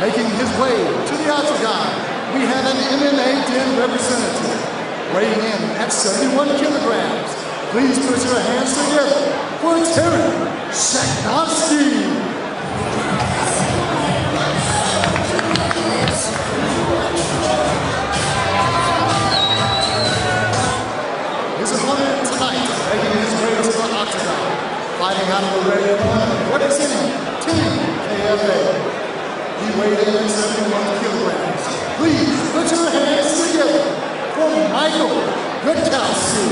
Making his way to the octagon, we have an MMA Den representative, weighing in at 71 kilograms. Please put your hands together for Taron Shahnazaryan. His opponent tonight, making his way to the octagon, fighting out of the red corner, representing Team KFA. He weighed in at 71 kilograms. Please put your hands together for Michal Gutkowski.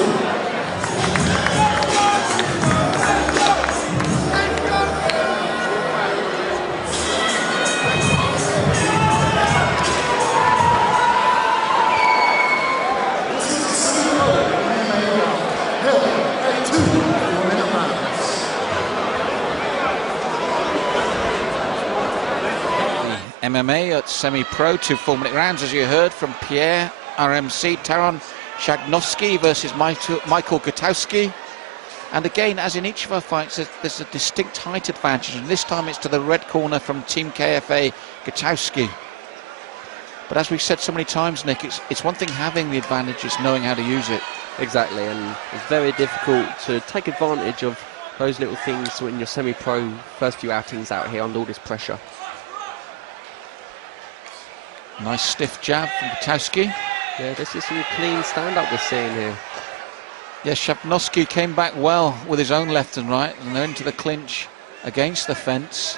MMA at semi-pro, 2 4-minute rounds, as you heard from Pierre, RMC, Taron Shahnazaryan versus Michal Gutkowski. And again, as in each of our fights, there's a distinct height advantage, and this time it's to the red corner from Team KFA, Gutkowski. But as we've said so many times, Nick, it's one thing having the advantage, it's knowing how to use it. Exactly, and it's very difficult to take advantage of those little things in your semi-pro first few outings out here under all this pressure. Nice stiff jab from Gutkowski. Yeah, this is some clean stand-up we're seeing here. Yes, Shahnazaryan came back well with his own left and right, and they're into the clinch against the fence.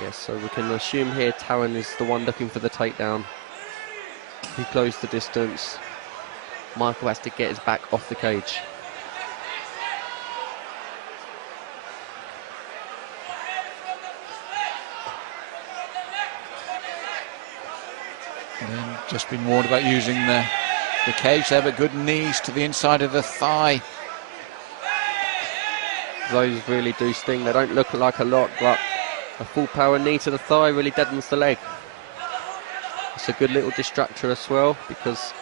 Yes, so we can assume here Taron is the one looking for the takedown. He closed the distance. Michal has to get his back off the cage. And then just been warned about using the cage there, but good knees to the inside of the thigh. Those really do sting. They don't look like a lot, but a full power knee to the thigh really deadens the leg. It's a good little distractor as well, because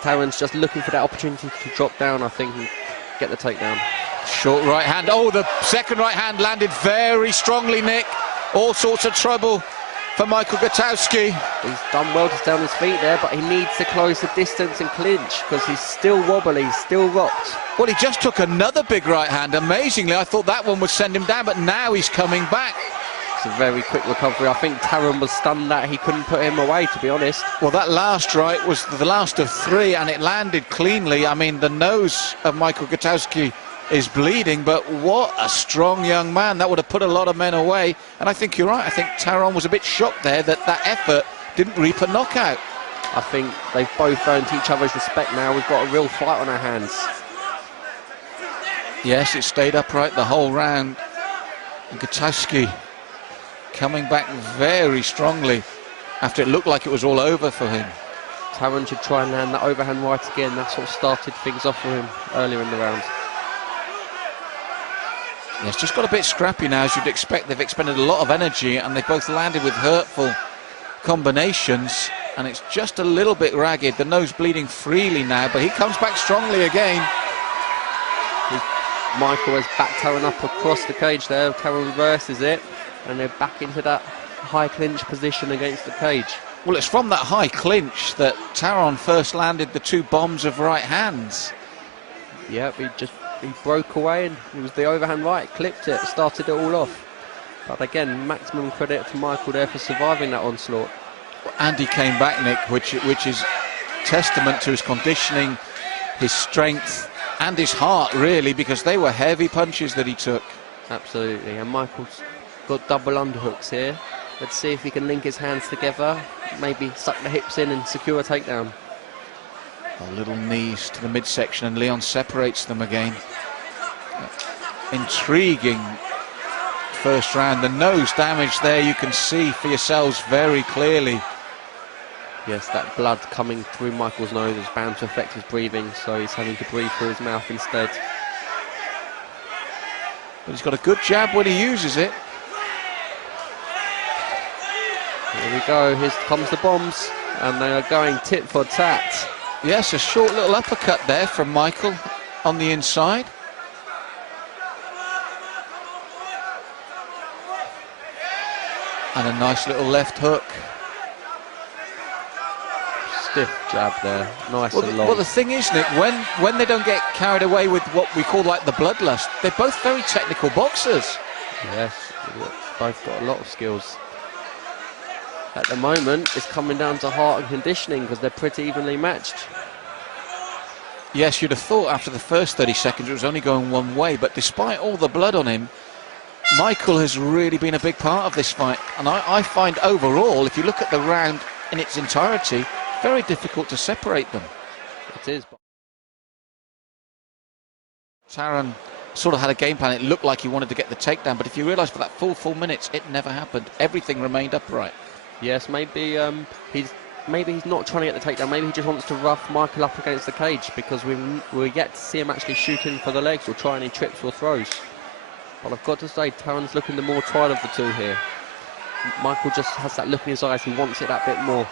Taron's just looking for that opportunity to drop down, I think, and get the takedown. Short right hand. Oh, the second right hand landed very strongly, Nick. All sorts of trouble for Michal Gutkowski. He's done well to stay on his feet there, but he needs to close the distance and clinch, because he's still wobbly, he's still rocked. Well, he just took another big right hand. Amazingly, I thought that one would send him down, but now he's coming back. It's a very quick recovery. I think Taron was stunned that he couldn't put him away, to be honest. Well, that last right was the last of 3, and it landed cleanly. I mean, the nose of Michal Gutkowski is bleeding, but what a strong young man. That would have put a lot of men away. And I think you're right. I think Taron was a bit shocked there that that effort didn't reap a knockout. I think they've both earned each other's respect now. We've got a real fight on our hands. Yes, it stayed upright the whole round. And Gutkowski coming back very strongly after it looked like it was all over for him. Taron should try and land that overhand right again. That's what started things off for him earlier in the round. Yeah, it's just got a bit scrappy now, as you'd expect. They've expended a lot of energy, and they've both landed with hurtful combinations, and it's just a little bit ragged. The nose bleeding freely now, but he comes back strongly again. Michal has backed Taron up across the cage there. Taron reverses it, and they're back into that high clinch position against the cage. Well, it's from that high clinch that Taron first landed the 2 bombs of right hands. Yep, he broke away, and it was the overhand right, clipped it, started it all off. But again, maximum credit to Michal there for surviving that onslaught. And he came back, Nick, which is testament to his conditioning, his strength, and his heart, really, because they were heavy punches that he took. Absolutely, and Michal's got double underhooks here. Let's see if he can link his hands together, maybe suck the hips in and secure a takedown. Little knees to the midsection, and Leon separates them again. Intriguing first round. The nose damage there you can see for yourselves very clearly. Yes, that blood coming through Michal's nose is bound to affect his breathing, so he's having to breathe through his mouth instead. But he's got a good jab when he uses it. Here we go, here comes the bombs, and they are going tit for tat. Yes, a short little uppercut there from Michal on the inside. And a nice little left hook. Stiff jab there, nice and long. Well, the thing is, Nick, when they don't get carried away with what we call like the bloodlust, they're both very technical boxers. Yes, both got a lot of skills. At the moment, it's coming down to heart and conditioning because they're pretty evenly matched. Yes, you'd have thought after the first 30 seconds it was only going one way, but despite all the blood on him, Michael has really been a big part of this fight. And I find overall, if you look at the round in its entirety, very difficult to separate them. It is. Taron sort of had a game plan. It looked like he wanted to get the takedown, but if you realise for that full 4 minutes, it never happened. Everything remained upright. Yes, maybe he's not trying to get the takedown. Maybe he just wants to rough Michael up against the cage because we're yet to see him actually shooting for the legs or try any trips or throws. But I've got to say, Taron's looking the more tried of the two here. Michael just has that look in his eyes. He wants it that bit more.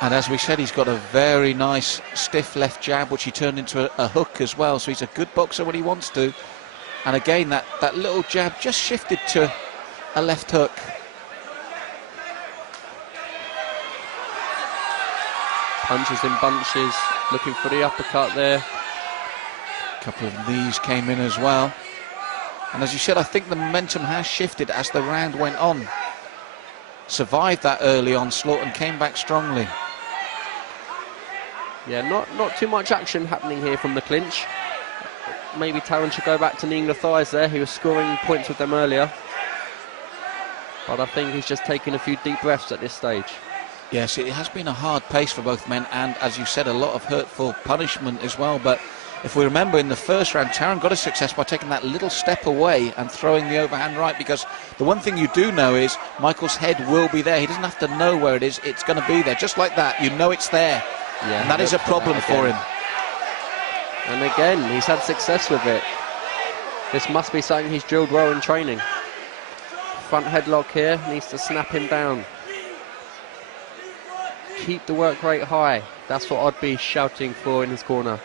And as we said, he's got a very nice stiff left jab, which he turned into a hook as well. So he's a good boxer when he wants to. And again, that little jab just shifted to a left hook. Punches in bunches, looking for the uppercut there. A couple of knees came in as well. And as you said, I think the momentum has shifted as the round went on. Survived that early onslaught and came back strongly. Yeah, not too much action happening here from the clinch. Maybe Taron should go back to kneeing the thighs there. He was scoring points with them earlier. But I think he's just taking a few deep breaths at this stage. Yes, it has been a hard pace for both men, and as you said, a lot of hurtful punishment as well. But if we remember in the first round, Taron got a success by taking that little step away and throwing the overhand right, because the one thing you do know is Michael's head will be there. He doesn't have to know where it is. It's going to be there. Just like that, you know it's there. Yeah, and that is a problem for him. And again, he's had success with it. This must be something he's drilled well in training. Front headlock here, needs to snap him down. Keep the work rate high. That's what I'd be shouting for in his corner.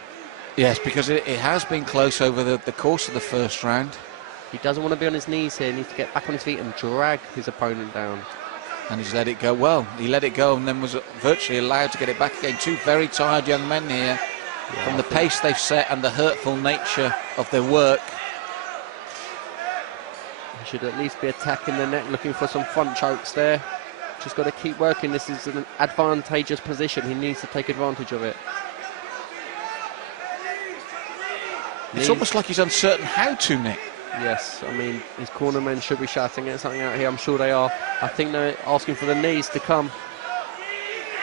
Yes, because it has been close over the course of the first round. He doesn't want to be on his knees here. He needs to get back on his feet and drag his opponent down. And he's let it go. Well, he let it go and then was virtually allowed to get it back again. Two very tired young men here, from the pace they've set and the hurtful nature of their work. He should at least be attacking the neck, looking for some front chokes there. Just got to keep working. This is an advantageous position. He needs to take advantage of it. It's almost like he's uncertain how to, Nick. Yes, I mean, his corner men should be shouting at something out here. I'm sure they are. I think they're asking for the knees to come.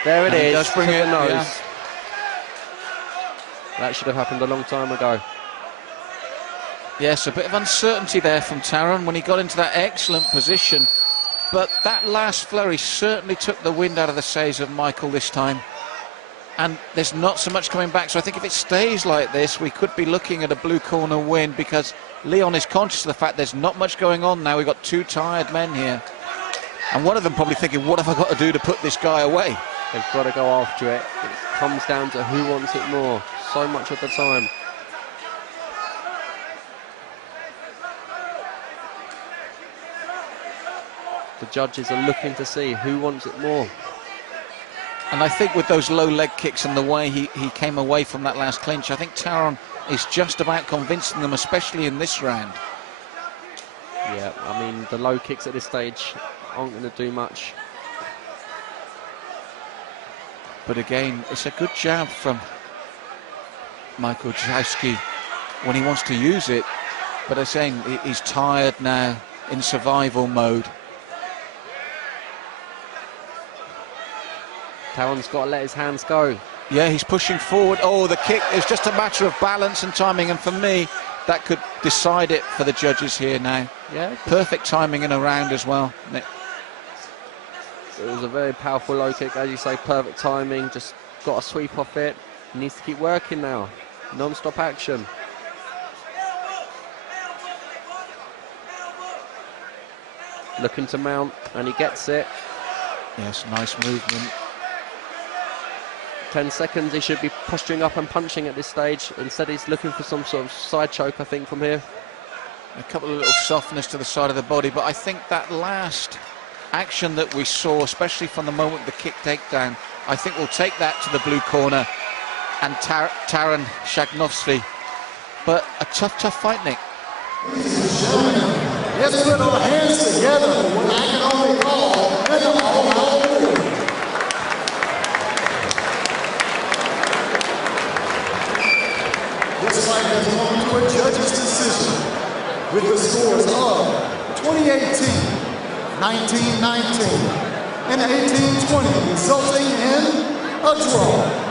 There it is. He does bring it, the nose. Yeah. That should have happened a long time ago. Yes, a bit of uncertainty there from Taron when he got into that excellent position. But that last flurry certainly took the wind out of the sails of Michael this time. And there's not so much coming back. So I think if it stays like this, we could be looking at a blue corner win, because Leon is conscious of the fact there's not much going on now. We've got two tired men here. And one of them probably thinking, what have I got to do to put this guy away? They've got to go after it. It comes down to who wants it more, so much of the time. The judges are looking to see who wants it more. And I think with those low leg kicks and the way he came away from that last clinch, I think Taron is just about convincing them, especially in this round. Yeah, I mean, the low kicks at this stage aren't going to do much. But again, it's a good jab from Michal Gutkowski when he wants to use it. But I'm saying he's tired now, in survival mode. Taron's got to let his hands go. Yeah, he's pushing forward. Oh, the kick is just a matter of balance and timing, and for me, that could decide it for the judges here now. Yeah. Perfect timing in a round as well, Nick. It was a very powerful low kick, as you say, perfect timing, just got a sweep off it. He needs to keep working now. Non-stop action. Looking to mount, and he gets it. Yes, nice movement. 10 seconds, he should be posturing up and punching at this stage. Instead, he's looking for some sort of side choke, I think, from here. A couple of little softness to the side of the body, but I think that last action that we saw, especially from the moment of the kick takedown, I think we'll take that to the blue corner and Taron Shahnazaryan. But a tough fight, Nick. Let's put our hands together for what I can only call an all-out war. This fight has gone to a judge's decision with the scores of 2018, 19-19, and 18-20, resulting in a draw.